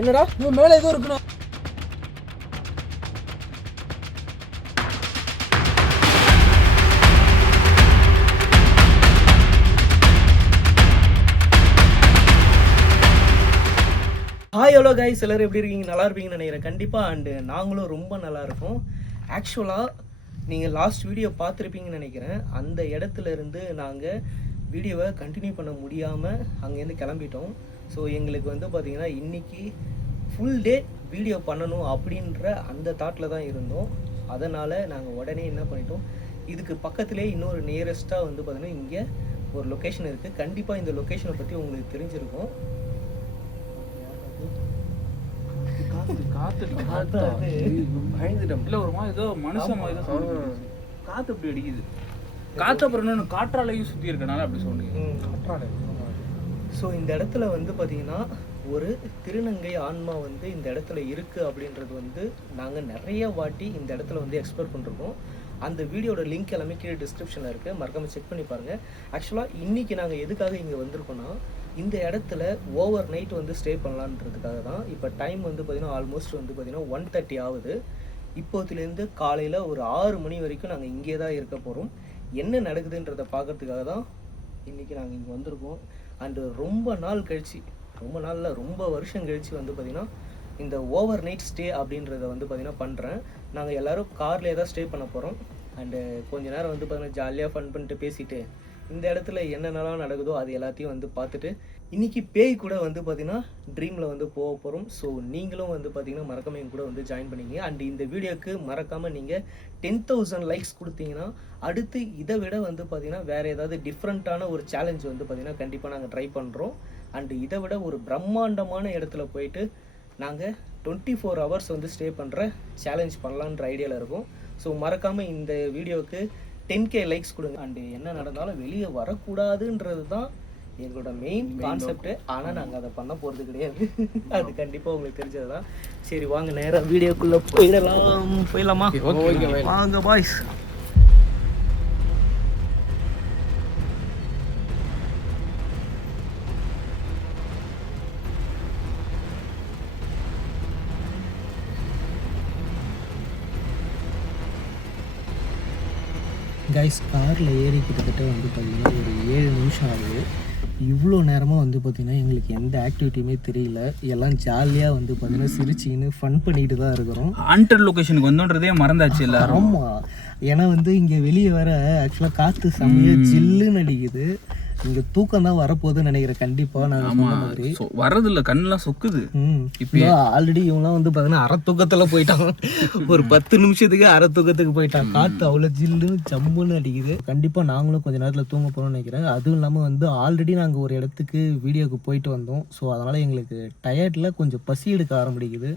என்னடா மேல ஏதோ இருக்கணும். ஹாய் ஹலோ கைஸ், எல்லோரும் எப்படி இருக்கீங்க? நல்லா இருப்பீங்கன்னு நினைக்கிறேன் கண்டிப்பாக. அண்டு நாங்களும் ரொம்ப நல்லா இருக்கோம். ஆக்சுவலாக நீங்கள் லாஸ்ட் வீடியோ பார்த்துருப்பீங்கன்னு நினைக்கிறேன். அந்த இடத்துல இருந்து நாங்கள் வீடியோவை கண்டினியூ பண்ண முடியாமல் அங்கேருந்து கிளம்பிட்டோம். ஸோ எங்களுக்கு வந்து பார்த்திங்கன்னா இன்றைக்கி ஃபுல் டே வீடியோ பண்ணணும் அப்படின்ற அந்த தாட்டில் தான் இருந்தோம். அதனால் நாங்கள் உடனே என்ன பண்ணிட்டோம், இதுக்கு பக்கத்துலேயே இன்னொரு நியரஸ்ட்டாக வந்து பார்த்திங்கன்னா இங்கே ஒரு லொக்கேஷன் இருக்குது. கண்டிப்பாக இந்த லொக்கேஷனை பற்றி உங்களுக்கு தெரிஞ்சிருக்கும். காத்து இல்ல ஒரு மாதிரி ஏதோ மனுஷன் மாதிரி தான் காத்து அப்படி அடிக்குது. காத்து அப்புறம் இன்னொன்று காற்றாலையும் சுற்றி இருக்கனால அப்படி சொல்லுங்க. ஸோ இந்த இடத்துல வந்து பார்த்தீங்கன்னா ஒரு திருநங்கை ஆன்மா வந்து இந்த இடத்துல இருக்குது அப்படின்றது வந்து நாங்கள் நிறைய வாட்டி இந்த இடத்துல வந்து எக்ஸ்ப்ளோர் பண்ணிருக்கோம். அந்த வீடியோட லிங்க் எல்லாமே கீழே டிஸ்கிரிப்ஷனில் இருக்குது, மறக்காமல் செக் பண்ணி பாருங்கள். ஆக்சுவலாக இன்றைக்கி நாங்கள் எதுக்காக இங்கே வந்திருக்கோன்னா, இந்த இடத்துல ஓவர் நைட் வந்து ஸ்டே பண்ணலான்றதுக்காக தான். இப்போ டைம் வந்து பார்த்திங்கன்னா ஆல்மோஸ்ட் வந்து பார்த்திங்கன்னா 1:30 ஆகுது. இப்போத்துலேருந்து காலையில் ஒரு 6 மணி வரைக்கும் நாங்கள் இங்கே தான் இருக்க போகிறோம். என்ன நடக்குதுன்றதை பார்க்குறதுக்காக தான் இன்றைக்கி நாங்கள் இங்கே வந்திருக்கோம். அண்டு ரொம்ப நாள் கழித்து, ரொம்ப வருஷம் கழித்து வந்து பார்த்திங்கன்னா இந்த ஓவர் நைட் ஸ்டே அப்படின்றத வந்து பார்த்திங்கன்னா பண்ணுறேன். நாங்கள் எல்லோரும் கார்லேயே தான் ஸ்டே பண்ண போகிறோம். அண்டு கொஞ்ச நேரம் வந்து பார்த்திங்கன்னா ஜாலியாக ஃபன் பண்ணிட்டு பேசிட்டு இந்த இடத்துல என்னென்னலாம் நடக்குதோ அது எல்லாத்தையும் வந்து பார்த்துட்டு இன்றைக்கி பேய் கூட வந்து பார்த்திங்கன்னா ட்ரீமில் வந்து போக போகிறோம். ஸோ நீங்களும் வந்து பார்த்திங்கன்னா மறக்காமல் என் கூட வந்து ஜாயின் பண்ணிங்க. அண்ட் இந்த வீடியோக்கு மறக்காமல் நீங்கள் 10,000 லைக்ஸ் கொடுத்தீங்கன்னா அடுத்து இதை விட வந்து பார்த்திங்கன்னா வேறு ஏதாவது டிஃப்ரெண்ட்டான ஒரு சேலஞ்ச் வந்து பார்த்திங்கன்னா கண்டிப்பாக நாங்கள் ட்ரை பண்ணுறோம். அண்டு இதை விட ஒரு பிரம்மாண்டமான இடத்துல போயிட்டு நாங்கள் 24 ஹவர்ஸ் வந்து ஸ்டே பண்ணுற சேலஞ்ச் பண்ணலான்ற ஐடியாவில் இருக்கும். ஸோ மறக்காமல் இந்த வீடியோவுக்கு 10K லைக்ஸ் கொடுங்க. அண்டு என்ன நடந்தாலும் வெளியே வரக்கூடாதுன்றது தான் எங்களோட மெயின் கான்செப்ட். ஆனால் நாங்கள் அதை பண்ண போகிறது கிடையாது. அது கண்டிப்பாக உங்களுக்கு தெரிஞ்சது தான். சரி வாங்க நேராக வீடியோக்குள்ளே போயிடலாமா? வாங்க பாய்ஸ். கைஸ், காரில் ஏறி கிட்டத்தட்ட வந்து பார்த்திங்கன்னா ஒரு 7 நிமிஷம் ஆகுது. இவ்வளோ நேரமாக வந்து பார்த்திங்கன்னா எங்களுக்கு எந்த ஆக்டிவிட்டியுமே தெரியல. எல்லாம் ஜாலியாக வந்து பார்த்திங்கன்னா சிரிச்சின்னு ஃபன் பண்ணிட்டு தான் இருக்கிறோம். ஹாண்டட் லொக்கேஷனுக்கு வந்தோன்றதே மறந்தாச்சு எல்லாரும். ஆமாம், ஏன்னா வந்து இங்கே வெளியே வர ஆக்சுவலாக காற்று செம்மையாக ஜில்லுன்னு அடிக்குது. இங்கே தூக்கம் தான் வரப்போகுதுன்னு நினைக்கிறேன். கண்டிப்பாக நான் சொன்ன மாதிரி வர்றது இல்லை, கண்ணெல்லாம் சொக்குது. இப்போ ஆல்ரெடி இவங்களாம் வந்து பார்த்தீங்கன்னா அரை தூக்கத்தில் போயிட்டாங்க. ஒரு 10 நிமிஷத்துக்கு அரை தூக்கத்துக்கு போயிட்டாங்க. காற்று அவ்வளோ ஜில்லுன்னு ஜம்முன்னு அடிக்குது. கண்டிப்பாக நாங்களும் கொஞ்சம் நேரத்தில் தூங்க போகிறோம்னு நினைக்கிறேன். அதுவும் இல்லாமல் வந்து ஆல்ரெடி நாங்கள் ஒரு இடத்துக்கு வீடியோக்கு போயிட்டு வந்தோம். ஸோ அதனால் எங்களுக்கு டயர்டில் கொஞ்சம் பசி எடுக்க ஆரம்பிக்குது.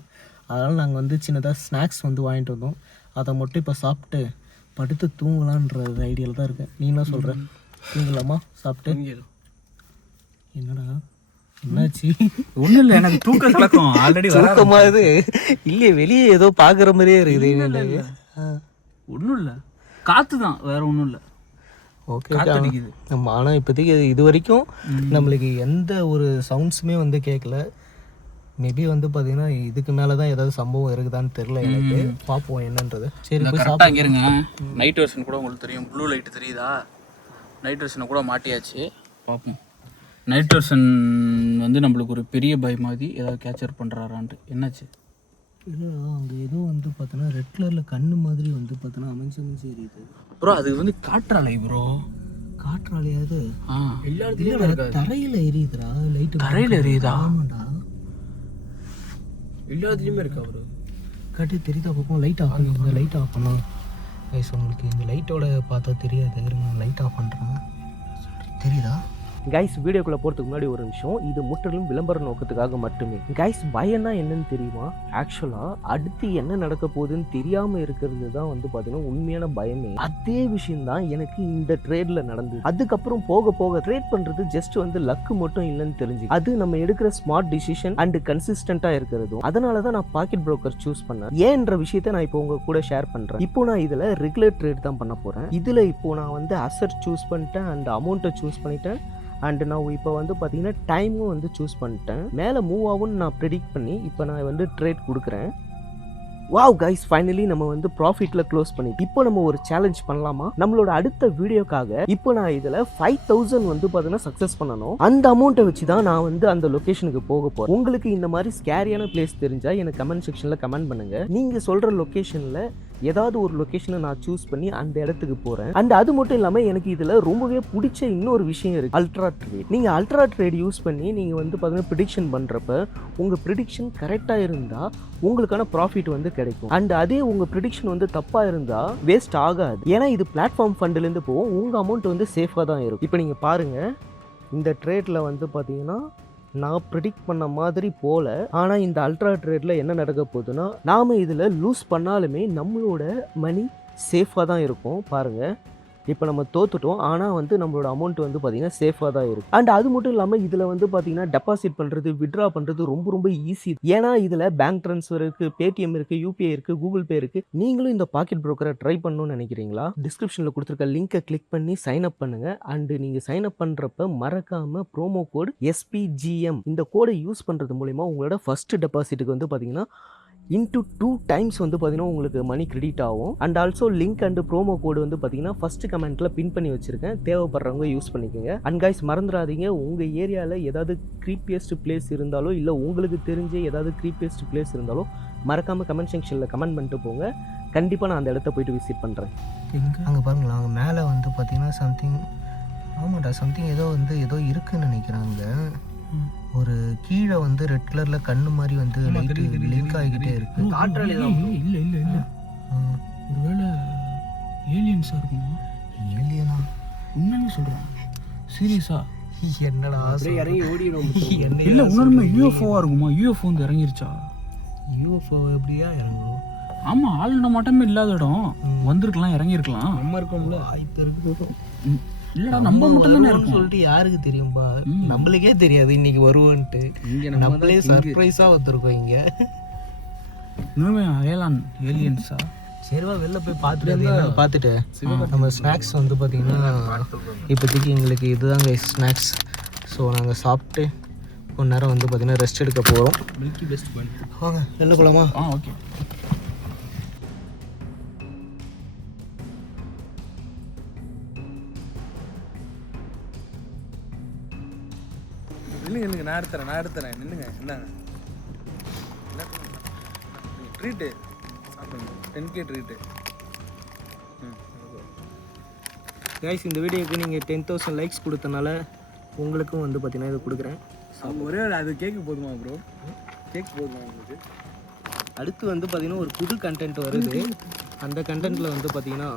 அதனால் நாங்கள் வந்து சின்னதாக ஸ்நாக்ஸ் வந்து வாங்கிட்டு வந்தோம். அதை மட்டும் இப்போ சாப்பிட்டு படுத்து தூங்கலான்ற ஐடியாவில் தான் இருக்கேன். நீ என்ன சொல்கிற? தூங்கலாமா சாப்பிட்டு? என்னடா என்னாச்சு? ஒன்றும் இல்லை, எனக்கு தூக்க கலக்கம் ஆல்ரெடி தூக்கமா இது இல்லையே, வெளியே ஏதோ பார்க்குற மாதிரியே இருக்குது. ஒன்றும் இல்லை, காற்று தான், வேற ஒன்றும் இல்லை. ஓகே, நம்ம ஆனால் இப்போதைக்கு இது வரைக்கும் நம்மளுக்கு எந்த ஒரு சவுண்ட்ஸுமே வந்து கேட்கல. மேபி வந்து பார்த்தீங்கன்னா இதுக்கு மேலே தான் ஏதாவது சம்பவம் இருக்குதான்னு தெரில எனக்கு. பார்ப்போம் என்னன்றது. சரி போய் சாப்பிட்டு இருங்க. நைட் வெர்ஷன் கூட உங்களுக்கு தெரியும், ப்ளூ லைட் தெரியுதா? நைட் வெர்ஷனை கூட மாட்டியாச்சு, பார்ப்போம். நைட் வெர்ஷன் வந்து நம்மளுக்கு ஒரு பெரிய பை மாதிரி ஏதாவது கேப்சர் பண்ணுறாரான்ட்டு. என்னாச்சு? இல்லை, அங்கே ஏதோ வந்து பார்த்தோன்னா ரெட் கலரில் கண்ணு மாதிரி வந்து பார்த்தோன்னா அமைஞ்சு எரியுது ப்ரோ. அது வந்து காற்றாலை ப்ரோ. காற்றாலையாது? எல்லா தரையில் எரியுதுடா லைட்டு. தரையில் எரியுதா? ஆமாண்டா, எல்லாத்துலேயுமே இருக்கா ப்ரோ? கட்டி தெரியுதா? பார்ப்போம். லைட் ஆஃப் பண்ணி, இந்த லைட் ஆஃப் பண்ணோம் கைஸ். உங்களுக்கு இந்த லைட்டோட பார்த்தா தெரியாது. லைட் ஆஃப் பண்ணுறேன், தெரியுதா? கைஸ், வீடியோக்குள்ளே போகிறதுக்கு முன்னாடி ஒரு விஷயம், இது முற்றிலும் விளம்பர நோக்கத்துக்காக மட்டுமே. கைஸ், பயம்னா என்னன்னு தெரியுமா? ஆக்சுவலாக அடுத்து என்ன நடக்க போகுதுன்னு தெரியாமல் இருக்கிறது தான் வந்து பார்த்தீங்கன்னா உண்மையான பயமே. அதே விஷயம் தான் எனக்கு இந்த ட்ரேடில் நடந்தது. அதுக்கப்புறம் போக போக ட்ரேட் பண்ணுறது ஜஸ்ட் வந்து லக்கு மட்டும் இல்லைன்னு தெரிஞ்சு, அது நம்ம எடுக்கிற ஸ்மார்ட் டிசிஷன் அண்ட் கன்சிஸ்டண்ட்டாக இருக்கிறதும். அதனால தான் நான் பாக்கெட் புரோக்கர் சூஸ் பண்ணேன். ஏன்ற விஷயத்தை நான் இப்போ உங்க கூட ஷேர் பண்ணுறேன். இப்போ நான் இதில் ரெகுலர் ட்ரேட் தான் பண்ண போகிறேன். இதில் இப்போ நான் வந்து அசட் சூஸ் பண்ணிட்டேன் அண்ட் அமௌண்ட்டை சூஸ் பண்ணிட்டேன். அண்ட் நான் இப்போ வந்து பார்த்தீங்கன்னா டைமும் வந்து சூஸ் பண்ணிட்டேன். மேலே மூவ் ஆகும்னு நான் ப்ரெடிக்ட் பண்ணி இப்போ நான் வந்து ட்ரேட் கொடுக்குறேன். வாவ் கைஸ், ஃபைனலி நம்ம வந்து ப்ராஃபிட்ல க்ளோஸ் பண்ணி இப்போ நம்ம ஒரு சேலஞ்ச் பண்ணலாமா? நம்மளோட அடுத்த வீடியோக்காக இப்போ நான் இதில் 5000 வந்து பார்த்தீங்கன்னா சக்ஸஸ் பண்ணணும். அந்த அமௌண்ட்டை வச்சு தான் நான் வந்து அந்த லொக்கேஷனுக்கு போக போகிறேன். உங்களுக்கு இந்த மாதிரி ஸ்கேரியான பிளேஸ் தெரிஞ்சால் எனக்கு கமெண்ட் செக்ஷனில் கமெண்ட் பண்ணுங்கள். நீங்கள் சொல்கிற லொக்கேஷனில் ஏதாவது ஒரு லொக்கேஷனை நான் சூஸ் பண்ணி அந்த இடத்துக்கு போகிறேன். அண்ட் அது மட்டும் இல்லாமல் எனக்கு இதில் ரொம்பவே பிடிச்ச இன்னொரு விஷயம் இருக்குது, அல்ட்ரா ட்ரேட். நீங்கள் அல்ட்ரா ட்ரேட் யூஸ் பண்ணி நீங்கள் வந்து பார்த்தீங்கன்னா ப்ரிடிக்ஷன் பண்ணுறப்ப உங்கள் ப்ரிடிக்ஷன் கரெக்டாக இருந்தால் உங்களுக்கான ப்ராஃபிட் வந்து கிடைக்கும். அண்ட் அதே உங்கள் ப்ரிடிக்ஷன் வந்து தப்பாக இருந்தால் வேஸ்ட் ஆகாது. ஏன்னா இது பிளாட்ஃபார்ம் ஃபண்ட்லேருந்து போகும், உங்கள் அமௌண்ட் வந்து சேஃபாக தான் இருக்கும். இப்போ நீங்கள் பாருங்கள், இந்த ட்ரேட்டில் வந்து பார்த்தீங்கன்னா நான் ப்ரிடிக்ட் பண்ண மாதிரி போல. ஆனால் இந்த அல்ட்ரா ட்ரேடில் என்ன நடக்க போகுதுன்னா, நாம் இதில் லூஸ் பண்ணாலுமே நம்மளோட மணி சேஃபாக தான் இருக்கும். பாருங்கள், இப்போ நம்ம தோத்துட்டோம், ஆனால் வந்து நம்மளோட அமௌண்ட் வந்து பார்த்திங்கன்னா சேஃபாக தான் இருக்கும். அண்ட் அது மட்டும் இல்லாமல் இதில் வந்து பார்த்திங்கன்னா டெபாசிட் பண்ணுறது, வித்ட்ரா பண்ணுறது ரொம்ப ரொம்ப ஈஸி. ஏன்னா இதில் பேங்க் ட்ரான்ஸ்ஃபர் இருக்குது, பேடிஎம் இருக்குது, யூபிஐ இருக்குது, கூகுள் பே இருக்குது. நீங்களும் இந்த பாக்கெட் ப்ரோக்கரை ட்ரை பண்ணணும்னு நினைக்கிறீங்களா? டிஸ்கிரிப்ஷனில் கொடுத்துருக்க லிங்கை கிளிக் பண்ணி சைன் அப் பண்ணுங்கள். அண்டு நீங்கள் சைன் அப் பண்ணுறப்ப மறக்காமல் ப்ரோமோ கோட் SPGM இந்த கோடை யூஸ் பண்ணுறது மூலிமா உங்களோட ஃபஸ்ட்டு டெபாசிட்டுக்கு வந்து பார்த்திங்கன்னா into 2 times வந்து பார்த்தீங்கன்னா உங்களுக்கு மணி கிரெடிட் ஆகும். And also link and promo code வந்து பார்த்தீங்கன்னா ஃபர்ஸ்ட் கமெண்ட்டில் பின் பண்ணி வச்சுருக்கேன், தேவைப்படுறவங்க யூஸ் பண்ணிக்கோங்க. அண்ட் கைஸ் மறந்துடாதீங்க, உங்கள் ஏரியாவில் ஏதாவது க்ரீப்பியஸ்ட் பிளேஸ் இருந்தாலோ இல்லை உங்களுக்கு தெரிஞ்ச ஏதாவது க்ரீப்பியஸ்ட் பிளேஸ் இருந்தாலோ மறக்காமல் கமெண்ட் செக்ஷனில் கமெண்ட் பண்ணிட்டு போங்க. கண்டிப்பாக நான் அந்த இடத்த போயிட்டு விசிட் பண்ணுறேன். அங்கே பாருங்களா, அங்கே மேலே வந்து பார்த்தீங்கன்னா சம்திங், ஆமாண்டா சம்திங் ஏதோ இருக்குன்னு நினைக்கிறாங்க. ஒரு கீழே வந்து ரெட் கலர்ல கண்ணு மாதிரி வந்து லைட் லிங்க் ஆகிக்கிட்டே இருக்கு. காற்றால இல்ல ஒருவேளை ஏலியன்ஸா இருக்குமா? ஏலியனா? உண்மையுமே சொல்றேன், சீரியஸா? என்னடா இறங்கி ஓடிடும்? இல்ல உண்மையுமே UFO-வா இருக்குமா? UFO வந்து இறங்கிருச்சா? UFO எப்படியா இறங்கும்? ஆமா, ஆளுநர் மட்டுமே இல்லாத இடம் வந்திருக்கலாம், இறங்கிருக்கலாம். நம்ம இருக்கோம்ல, வாய்ப்பு இருக்கு. இல்லடா, நம்ம மட்டும் தானே இருக்கும் சொல்லிட்டு யாருக்கு தெரியும்பா? நம்மளுக்கே தெரியாது இன்னைக்கு வருவோன்ட்டு. நம்மளே சர்ப்ரைஸா வந்திருக்கோம் இங்க. ஏலியன்ஸா? சரிவா, வெளில போய் பார்த்துட்டு நம்ம ஸ்நாக்ஸ் வந்து பார்த்தீங்கன்னா இப்போதைக்கு எங்களுக்கு இதுதாங்க ஸ்நாக்ஸ். ஸோ நாங்கள் சாப்பிட்டு கொஞ்ச நேரம் வந்து பார்த்தீங்கன்னா ரெஸ்ட் எடுக்க போகிறோம். மில்கி பெஸ்ட் வாங்க வெளில போகலாமா? ஓகே. நில்லுங்க, நான் எடுத்துறேன் நில்லுங்க. என்னங்க ட்ரீட்டு 10K ட்ரீட்டு. கைஸ், இந்த வீடியோக்கு நீங்கள் 10,000 லைக்ஸ் கொடுத்தனால உங்களுக்கும் வந்து பார்த்தீங்கன்னா இது கொடுக்குறேன். ஒரே அது கேக்கு போதுமா ப்ரோ? கேக் போதுமா உங்களுக்கு? அடுத்து வந்து பார்த்தீங்கன்னா ஒரு புது கண்டென்ட் வருது. அந்த கண்டென்ட்டில் வந்து பார்த்தீங்கன்னா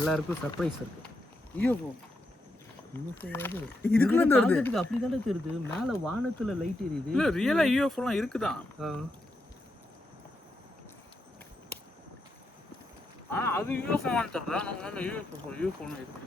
எல்லாருக்கும் சர்ப்ரைஸ் இருக்குது. இதுக்குள்ள வருது, அப்படிதானே தெரியுது. மேலே வானத்தில் லைட் எரியுது. இல்லை ரியலா UFOலாம் இருக்குதான். ஆனால் அது UFO-வான்னு தெரியல. நம்ம UFO-ன்னு இருக்கு.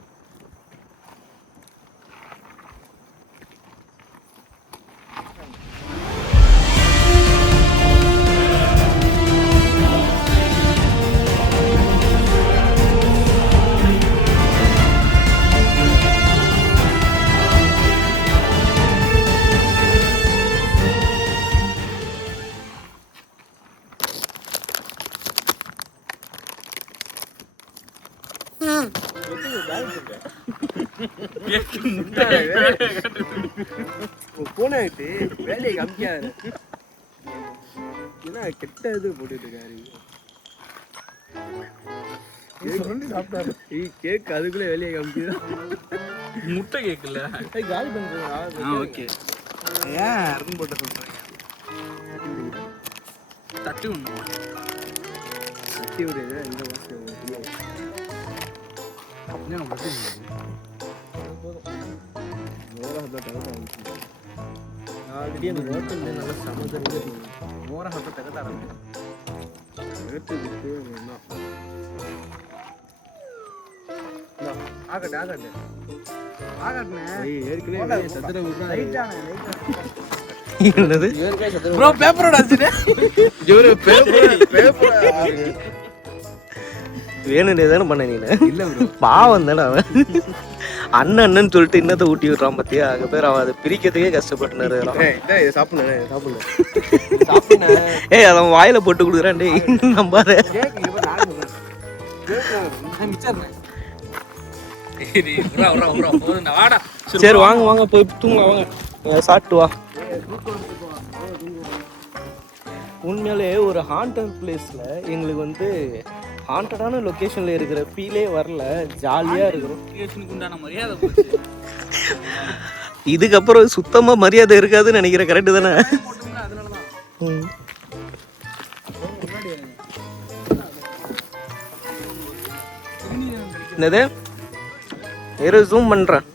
போனாட்டு வேலையை கம்மியாது, ஏன்னா கெட்ட இது போட்டுட்டு இருக்காரு. கேக் அதுக்குள்ளே வெளியே காமிக்குது. முட்டை கேட்கல, காலி பண்ணுறேன். ஓகே. ஏன் அருண் போட்ட சொல்கிறீங்க? தட்டி ஒன்று தட்டி விடுது. இந்த மாதம் ஆல்ரெடி அந்த ஹோட்டல் நல்லா சமதறிங்க. ஓர ஹோட்டல் தகத ஆரம்பிச்சு ஆகட்டு ஆகட்டு ஆகட்டுண்ணே. ஏற்கனவே சதுர ப்ரோ பேப்பரோட வச்சுட்டு வேணும்னே தானே பண்ண நீ? இல்லை ப்ரோ, பாவம் தானே அவன். அண்ணன் சொல்லிட்டு இன்னத்தை ஊட்டி விடுறான் பார்த்தியா, அங்கே பேர் அவன் அதை பிரிக்கிறதுக்கே கஷ்டப்பட்டுனாரு. ஏய் அதை வாயில போட்டு கொடுக்குறான் டேய், நம்பாத. சரி வாங்க வாங்க போய் தூங்க வாங்க, சாப்பிட்டு வா. உண்மையிலே ஒரு ஹாண்டட் பிளேஸில் எங்களுக்கு வந்து ஹாண்டடான லொக்கேஷனில் இருக்கிற ஃபீலே வரல, ஜாலியாக இருக்கிறோம். இதுக்கப்புறம் சுத்தமாக மரியாதை இருக்காதுன்னு நினைக்கிறேன். கரெக்டு தானே? என்னது வேறு ஜூம் பண்ணுறேன்.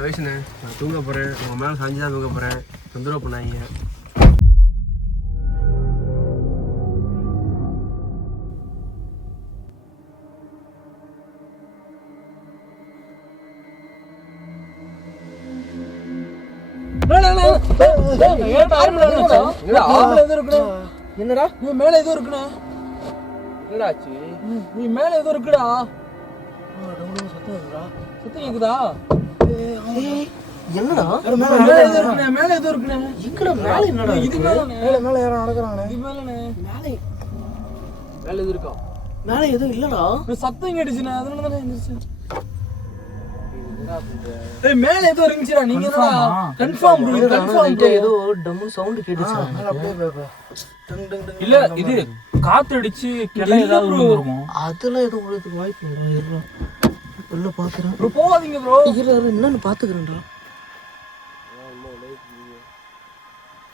லோயிஸ்ண்ணே, நான் தூங்க போகிறேன். உங்கள் மேலே சாஞ்சி தான் தூங்க போகிறேன். தொந்தரவு பண்ணாங்க. என்னடா நீ மேல ஏதோ இருக்குண்ணா. என்னடாச்சு? நீ மேல ஏதோ இருக்குடா. சத்தம் சத்தம் கேக்குதா? என்னடா மேல ஏதோ இருக்குண்ணே. மேல ஏதோ இருக்குண்ணே. இக்கட மேல என்னடா? இது மேல யாரோ நடக்கறானே. இது மேலண்ணே. மேல ஏதோ இருக்கா? மேல எதுவும் இல்லடா. சத்தம் கேட்டுச்சுண்ணே, அதனால தானே எந்திரிச்சேன். ஏய் மேல ஏதோ இருந்துச்சுடா. நீங்க என்னடா கன்ஃபார்ம் ப்ரோ? இது கன்ஃபார்ம் ப்ரோ. ஏதோ டம்மு சவுண்ட் கேட்டுச்சு. இல்ல இது காத்து அடிச்சு கிளை ஏதாவது விழுந்துருமோ? அதெல்லாம் எதுவும் உங்களுக்கு வாய்ப்பு இல்லடா. உள்ள பாக்குறேன் ப்ரோ. போவாதீங்க ப்ரோ. இரு என்னன்னு பாத்துக்கறேன்டா.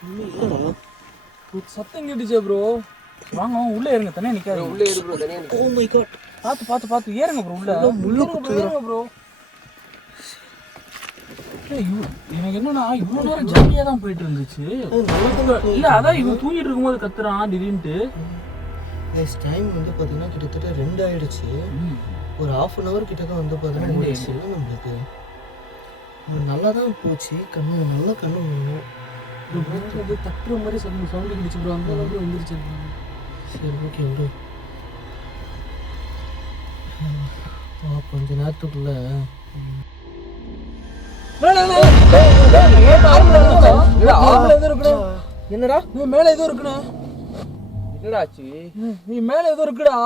இல்லடா சத்தம் கேட்டுச்சே ப்ரோ. வாங்க உள்ள ஏறுங்க. தனியா நிக்காதீங்க. உள்ள ஏறு ப்ரோ. தனியா நிக்காதீங்க. ஓ மை காட். பாத்து ஏறுங்க ப்ரோ. உள்ள முள்ள குத்துறங்க ப்ரோ. எனக்கு என்னன்னா இவ்வளவு நேரம் ஜாலியா தான் போயிட்டு இருந்துச்சு. இல்ல அதான் இவன் தூங்கிட்டு இருக்கும்போது கத்துறான் திடீர்னு. நெக்ஸ்ட் டைம் வந்து பாத்தீங்கன்னா கிட்டத்தட்ட 2 ஆயிடுச்சு. ஒரு 1/2 hour கிட்ட தான் வந்து பாத்தீங்கன்னா ஓடிச்சு. நம்மளுக்கு நல்லா தான் போச்சு. நல்லா கண்ணு தட்டுற மாதிரி சவுண்ட் கிடிச்சு ப்ரோ. அந்த அளவுக்கு வந்துருச்சு. சரி ஓகே விடு. கொஞ்ச நேரத்துக்குள்ள என்னடா நீ மேல ஏதோ இருக்குண்ணா. என்னடாச்சு? நீ மேல ஏதோ இருக்குடா.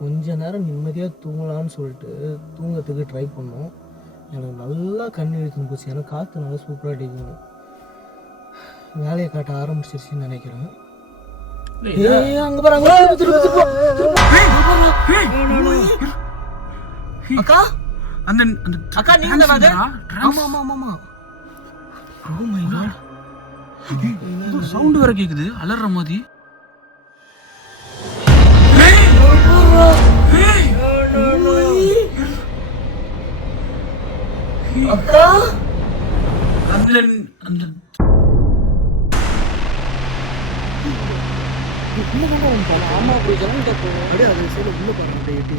கொஞ்ச நேரம் நிம்மதியா தூங்கலாம்னு சொல்லிட்டு தூங்கத்துக்கு ட்ரை பண்ணோம். எனக்கு நல்லா கண்ணு இழுத்துன்னு போச்சு. எனக்கு காற்று நல்லா சூப்பராக அடிக்கணும். வேலையை காட்ட ஆரம்பிச்சிருச்சுன்னு நினைக்கிறேன். அங்க பாரு அக்கா. அந்த அக்கா நீங்க தானே? ஆமா ஆமா ஆமா. ஓ மை காட். சவுண்ட் வேற கேக்குது அலற மாதிரி. அக்கா அந்த அந்த ஆமா போய் ஜனங்கிட்ட போ. அப்படியே அந்த சைடில் உள்ள பாரு. எட்டி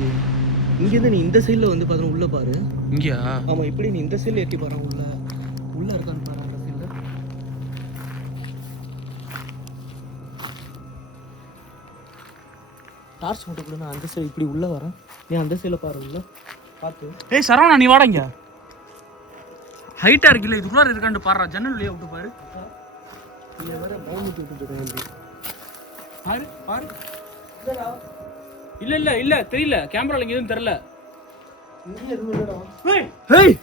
இங்கேருந்து நீ இந்த சைடில் வந்து பாரு. உள்ள பாரு. இங்கயா? ஆமா இப்படி நீ இந்த சைடில் எட்டி பாரு. உள்ள இருக்கான்னு பாரு. அந்த சைடில் டார்ச் மட்டும் கூட நான் அந்த சைடு இப்படி உள்ள வரேன். நீ அந்த சைடில் பாரு. உள்ள பார்த்து. ஏய் சரவணா நீ வாடங்க. ஹைட்டா இருக்குல்ல இதுக்குள்ள இருக்கான்னு பாரு. ஜன்னல் வழியா விட்டு பாரு. இங்க வர மௌனிட்டு விட்டுட்டு பாரு பாரு. இல்ல இல்ல இல்ல தெரியல. கேமரால எதுவும் தெரியல. இங்க இருந்துடா. ஏய்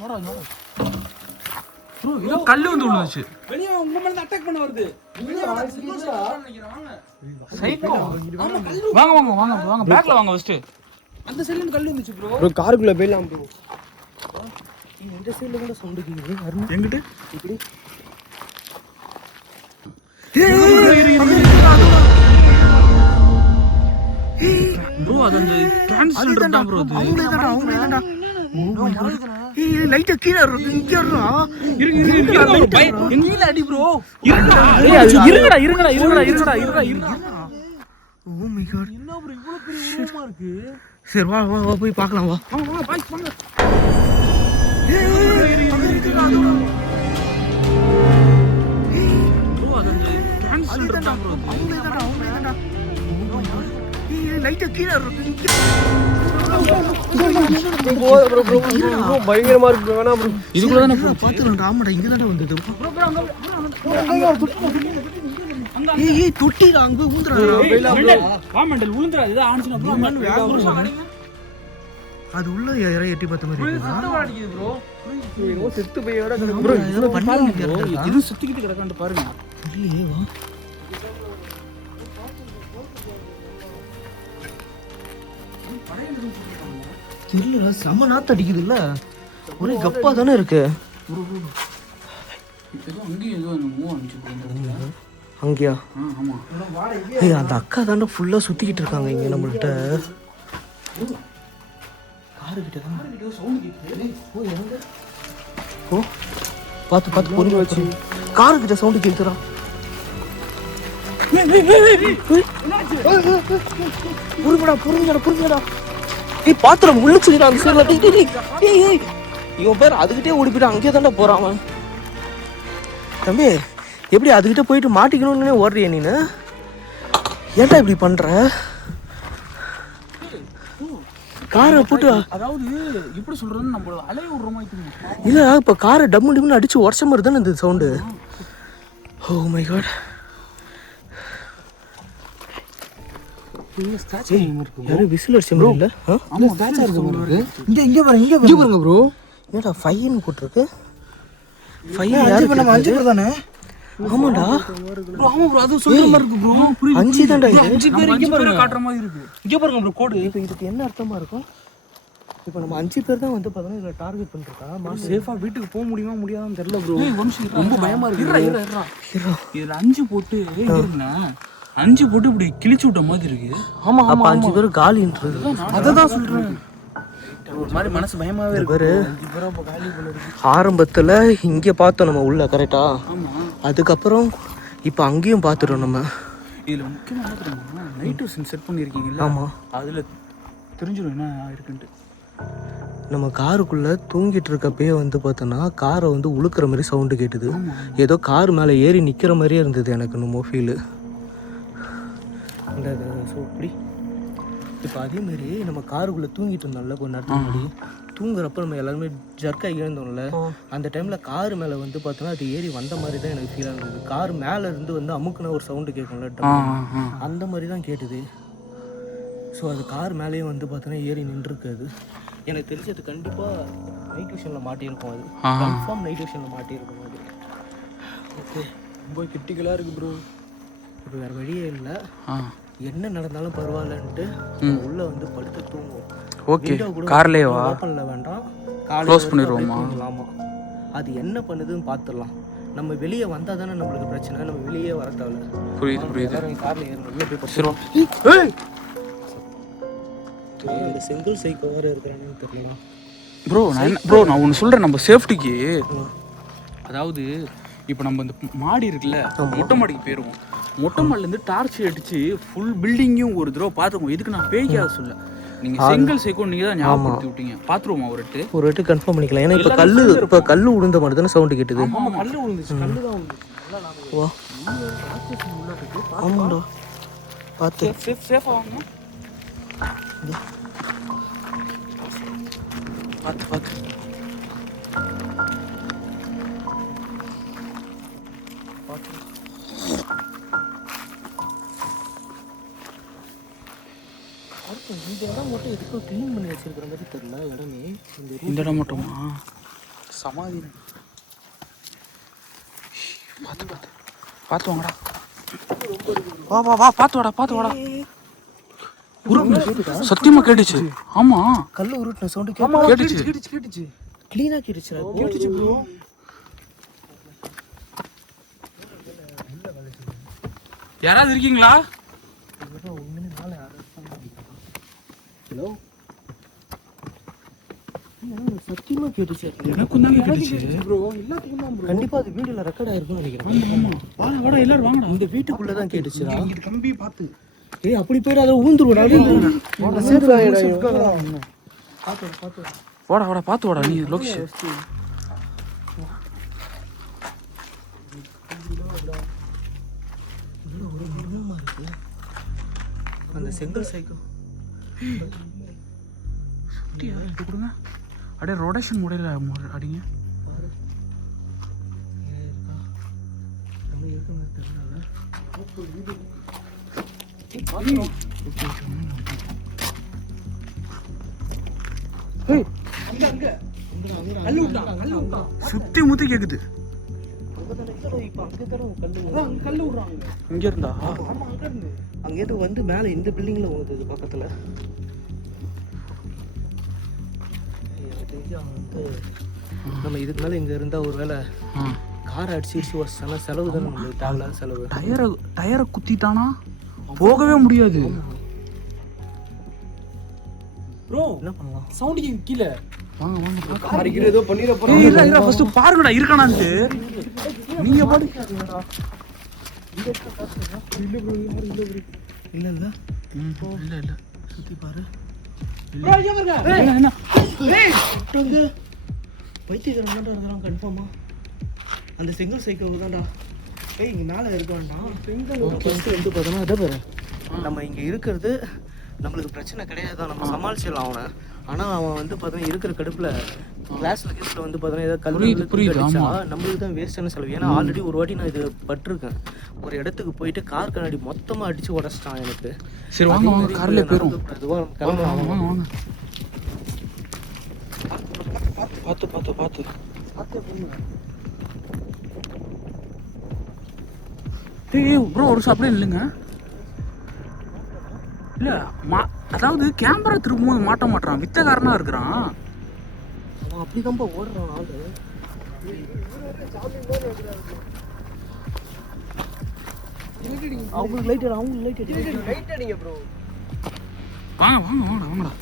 வாடா வாடா. ப்ரோ இது கல்லு வந்து விழுந்துச்சு. வெளிய உங்க மேல அட்டாக் பண்ண வருது. சைக்கோ. வாங்க வாங்க வாங்க வாங்க பேக்ல வாங்க ஃபர்ஸ்ட். அந்த சைடுல இருந்து கல்லு வந்துச்சு ப்ரோ. ப்ரோ காருக்குள்ள போயிடலாம் ப்ரோ. இந்த சைடில் கூட சவுண்ட் கேக்குது. அருண் எங்கிட்ட இப்படி ப்ரோ அது அந்த டிரான்ஸ்ஜெண்டர் தான் ப்ரோ. அது லைட்டா கீழ இருக்கு. இங்க இருடா. கீழ அடி ப்ரோ. இருங்கடா இருங்கடா இருங்கடா இருங்கடா இருங்கடா இருங்கடா. Oh my God. என்ன ப்ரோ இவ்வளவு பெரிய ரூமா இருக்கு? சரி வா வா வா போய் பார்க்கலாம். வா வாங்க வாங்க பாய் வாங்க. பயங்கரமா இருக்கு வேணா ப்ரோ. இதுக்குள்ள தானே பாத்துக்கலாம். ஆமாடா இங்க தானே வந்தது. ஏய் தொட்டிடா அங்க ஊந்துறா. விழுந்துடா இது ஆனிச்சுனா அது உள்ள யாரோ எட்டி பார்த்த மாதிரி இருக்குதா? செத்து போய் வேற ப்ரோ இதெல்லாம் பண்ணி இது சுத்திக்கிட்டு கிடக்கான்னு பாருங்க. இல்லையே வா. தெரியலடா செம நாத்து அடிக்குது இல்ல, ஒரே கப்பா தானே இருக்கு. ஏதோ அங்கேயும் ஏதோ மூவ் அனுப்பிச்சு. அங்கேயா? ஆமா. ஏய் அந்த அக்கா தானே ஃபுல்லா சுத்திக்கிட்டு இருக்காங்க இங்க நம்மள்ட்ட. காரு கிட்ட தான் சவுண்ட் கேக்குது. ஓ எங்க? ஓ பாத்து பாத்து பொறுமையா வச்சு. காரு கிட்ட சவுண்ட் கேக்குதுடா. புரிஞ்சடா. ஏய் பாத்துற முள்ளுச்சுடா அந்த சைடுல. ஏய் இவன் பேர் அதுகிட்டே ஓடி போயிட்டு அங்கேயே தானே போறான் அவன். தம்பி எப்படி அதுகிட்ட போயிட்டு மாட்டிக்கணும்னே ஓடுறிய நீனு? ஏன்டா இப்படி பண்ற? காரை போட்டு அதாவது எப்படி சொல்றதுன்னு நம்ம அலைய விடுற மாதிரி இல்ல இப்ப காரை டம்மு டிம்னு அடிச்சு உடச்ச மாதிரி தானே இந்த சவுண்டு. Oh my God. யாரு விசில் அடிச்ச மாதிரி இல்ல? இங்க பாருங்க ப்ரோ. ஏடா ஃபைன் போட்டுருக்கு. ஃபைன் யாரு நம்ம 5 பேர் தானே? ஆமாடா. ஆமா ப்ரோ அது சொல்ற மாதிரி இருக்கு ப்ரோ. 5 தான்டா இது. 5 பேர் இங்க பாருங்க காட்டுற மாதிரி இருக்கு. இங்க பாருங்க ப்ரோ கோடு. இப்போ இதுக்கு என்ன அர்த்தமா இருக்கும்? இப்போ நம்ம 5 பேர் தான் வந்து பார்த்தோன்னா இதில் டார்கெட் பண்ணிருக்கா. சேஃபா வீட்டுக்கு போக முடியுமா முடியாதான்னு தெரியல ப்ரோ. ரொம்ப பயமா இருக்கு. இதுல 5 போட்டு இருக்குண்ணா 5 போட்டு இப்படி கிழிச்சு விட்ட மாதிரி இருக்கு. ஆமா அப்போ 5 பேர் காலின்றது. அததான் சொல்றேன். ஒரு மாதிரி மனசு பயமாவே இருக்கு. ஆரம்பத்தில் இங்கே பார்த்தோம் நம்ம உள்ள கரெக்டா. ஆமா. அதுக்கப்புறம் இப்போ அங்கேயும் பார்த்துட்டோம் நம்ம. இதுல முக்கியமா என்ன தெரியுமா, நைட் விஷன் செட் பண்ணியிருக்கீங்கல்ல. ஆமாம். அதுல தெரிஞ்சிடும் என்ன இருக்குன்ட்டு. நம்ம காருக்குள்ளே தூங்கிட்டு இருக்கப்பயே வந்து பார்த்தோன்னா காரை வந்து உழுக்கிற மாதிரி சவுண்டு கேட்டுது. ஏதோ கார் மேலே ஏறி நிற்கிற மாதிரியே இருந்தது எனக்கு நம்ம ஃபீலு. இந்த ஸோ இப்படி இப்போ அதேமாரி நம்ம காருக்குள்ளே தூங்கிட்டு இருந்தோம்ல கொஞ்ச நேரத்துக்கு முன்னாடி. தூங்குறப்ப நம்ம எல்லாருமே ஜர்க்காக எழுந்தோம்ல, அந்த டைமில் கார் மேலே வந்து பார்த்தோன்னா அது ஏறி வந்த மாதிரி தான் எனக்கு ஃபீலாக இருந்தது. கார் மேலே இருந்து வந்து அமுக்குன ஒரு சவுண்டு கேட்கும்ல, அந்த மாதிரி தான் கேட்டுது. ஸோ அது கார் மேலேயும் வந்து பார்த்தோன்னா ஏறி நின்றுருக்காது. எனக்கு தெரிஞ்சது கண்டிப்பாக நைட் விஷனில் மாட்டியிருக்கும். அது கன்ஃபார்ம் நைட் விஷனில் மாட்டியிருக்கும். அது ஓகே ரொம்ப கிரிட்டிக்கலா இருக்கு ப்ரோ. இப்போ வேறு வழியே இல்லை. என்ன நடந்தாலும் பரவாயில்லன்ட்டு உள்ளே வந்து படுத்து தூங்குவோம். ஓகே கார்லேயே வா. ஓப்பனில் வேண்டாம், க்ளோஸ் பண்ணிடுவோமா? ஆமாம். அது என்ன பண்ணுதுன்னு பார்த்துடலாம். நம்ம வெளியே வந்தால் தானே நம்மளுக்கு பிரச்சனை. நம்ம வெளியே வர தேவையில்ல. புரியுது. காரில் ஏறணும், உள்ளே போய் படுத்துருவோம். இந்த செங்கல் சைக்கோ வேறு இருக்கிறானு தெரியல ப்ரோ. நான் ஒன்று சொல்கிறேன் நம்ம சேஃப்டிக்கு. அதாவது இப்போ நம்ம இந்த மாடி இருக்குல்ல, மொட்டை மாடிக்கு போயிடுவோம். மொட்டை மாடிலேருந்து டார்ச் அடிச்சு ஃபுல் பில்டிங்கையும் ஒரு தடவை பார்த்துருவோம். இதுக்கு நான் பேய்க்காத சொல்ல, நீங்கள் செங்கல் சைக்கோ நீங்கள் தான் ஞாபகப்படுத்தி விட்டீங்க. பார்த்துருவோமா ஒரு வாட்டி கன்ஃபார்ம் பண்ணிக்கலாம். ஏன்னா இப்போ கல் விழுந்த மாதிரி தானே சவுண்டு கேட்டுது. கல்லு விழுந்துச்சு. கல்லு தான் விழுந்துச்சு. வா ஆமாடா பார்த்து சேஃபாக வாங்க. பார்த்து இந்த இடம் மட்டும் எதுக்கும் க்ளீன் பண்ணி வச்சிருக்கிற மாதிரி தெரியல. இடமே இந்த இடம் மட்டுமா சமாதி. பார்த்து வாங்கடா. வா பார்த்து வாடா. சத்தியமா கேட்டுச்சு. ஆமா கல்லு உருட்டின சவுண்டு கேட்டுச்சு. க்ளீனாக கேட்டுச்சு ப்ரோ. யாராவது இருக்கீங்களா? ஹலோ சத்தியமாக கேட்டுச்சு. எனக்கும் தான் கேட்டுச்சு ப்ரோ. எல்லாத்துக்கும் தான் ப்ரோ. கண்டிப்பாக அது வீடியோவில் ரெக்கார்ட் ஆயிருக்கும்னு நினைக்கிறேன். வாடா எல்லாரும் வாங்கடா. இந்த வீட்டுக்குள்ளே தான் கேட்டுச்சுடா. இங்க கம்பி பார்த்து. ஏய் அப்படி போயிட்டு அதை ஊந்துருவோம். வாடா பார்த்து வாடா. நீ லோகேஷ் அந்த செங்கல் சைக்கோ சுற்றி இப்போ கொடுங்க. அப்படியே ரொடேஷன் முறையில் அடிங்க. பாரு ஏன் இருக்கா நம்ம இருக்குன்னு தெரியல. சுற்றி முற்றி கேட்குது. கல்லு விடுறாங்க இங்க இருந்தா அங்கேருந்து வந்து மேலே இந்த பில்டிங்ல ஓடுது பக்கத்துல. எனக்கு தெரிஞ்சு அவன் வந்து நம்ம இதுக்கு மேலே இங்கே இருந்தால் ஒரு வேளை கார் அடிச்சிருச்சு ஒரு செலவு தானே நம்மளுக்கு தேவையில்லாத செலவு. டயரை குத்திட்டானா போகவே முடியாது. ப்ரோ என்ன பண்ணலாம்? சவுண்ட் கேக்கு கீழே. வாங்க வாங்க அடிக்கிறது ஏதோ பண்ணிட ஏய் இல்ல இல்ல ஃபர்ஸ்ட் பாருங்கடா இருக்கானான்ட்டு. நீங்க பாடு. இல்லை இல்லை இல்ல இல்ல சுற்றி பாரு. என்ன வைத்தியக்காரன் தான்டா இருக்கிறான் கன்ஃபார்மா. அந்த செங்கல் சைக்கிள் தான்டா. ஏய் இங்கே மேலே இருக்கான்டா. ஃபஸ்ட்டு வந்து பார்த்தோன்னா அதை பாரு, நம்ம இங்கே இருக்கிறது நம்மளுக்கு பிரச்சனை கிடையாது தான், நம்ம சமாளிச்சிடலாம் அவனை. ஆனால் அவன் வந்து பார்த்தோன்னா இருக்கிற கடுப்பில் கிளாஸில் கேஸில் வந்து பார்த்தோன்னா ஏதாவது புரியுது, அடிச்சா நம்மளுக்கு தான் வேஸ்டான செலவு. ஏன்னா ஆல்ரெடி ஒரு வாட்டி நான் இது பட்டிருக்கேன். ஒரு இடத்துக்கு போயிட்டு கார் கண்ணாடி மொத்தமாக அடித்து உடச்சிட்டான் எனக்கு. சரி வாங்க வாங்க கார்ல போயிரும். கிளம்பலாம் வாங்க அவன். வாங்க. பார்த்து பார்த்து பார்த்து ஏய் ப்ரோ ஒரு அப்படியே இல்லைங்க. இல்லை அதாவது கேமரா திரும்பும்போது மாட்ட மாட்டான், வித்தக்காரனா இருக்கிறான். அவன் அப்படி தான்ப்பா ஓடுறான் ஆளு. அவங்களுக்கு லைட் அவங்களுக்கு லைட் அடிங்க ப்ரோ. வாங்க வாங்க வாங்கடா வாங்கடா.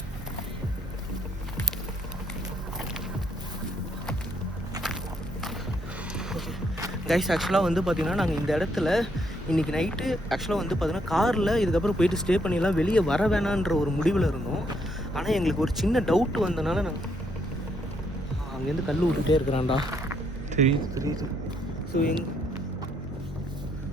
கைஸ் ஆக்சுவலாக வந்து பார்த்தீங்கன்னா நாங்கள் இந்த இடத்துல இன்றைக்கி நைட்டு ஆக்சுவலாக வந்து பார்த்தீங்கன்னா காரில் இதுக்கப்புறம் போயிட்டு ஸ்டே பண்ணிடலாம், வெளியே வர வேணான்ற ஒரு முடிவில் இருந்தோம். ஆனால் எங்களுக்கு ஒரு சின்ன டவுட் வந்தனால நாங்கள் அங்கேருந்து கல் விட்டுட்டே இருக்கிறான்டா. தெரியுது தெரியுது. ஸோ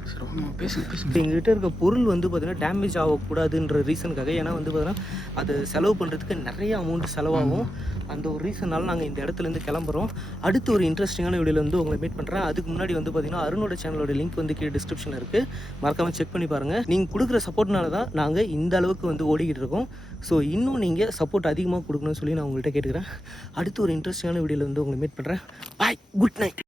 சரி வாங்க பேசுங்க பேசுங்க. எங்ககிட்ட இருக்க பொருள் வந்து பார்த்தீங்கன்னா டேமேஜ் ஆகக்கூடாதுன்ற ரீசனுக்காக, ஏன்னா வந்து பார்த்தீங்கன்னா அது செலவு பண்ணுறதுக்கு நிறைய அமௌண்ட் செலவாகும். அந்த ஒரு ரீசனால் நாங்கள் இந்த இடத்துலேருந்து கிளம்புறோம். அடுத்து ஒரு இன்ட்ரெஸ்டிங்கான வீடியோவில் வந்து உங்களை மீட் பண்ணுறேன். அதுக்கு முன்னாடி வந்து பார்த்தீங்கன்னா அருணோட சேனலோட லிங்க் வந்து கீழே டிஸ்கிரிப்ஷனில் இருக்குது, மறக்காமல் செக் பண்ணி பாருங்கள். நீங்கள் கொடுக்குற சப்போர்ட்னால தான் நாங்கள் இந்த அளவுக்கு வந்து ஓடிக்கிட்டு இருக்கோம். ஸோ இன்னும் நீங்கள் சப்போர்ட் அதிகமாக கொடுக்கணும்னு சொல்லி நான் உங்கள்கிட்ட கேட்டுக்கிறேன். அடுத்து ஒரு இன்ட்ரெஸ்டிங்கான வீடியோவில் வந்து உங்களை மீட் பண்ணுறேன். பாய், குட் நைட்.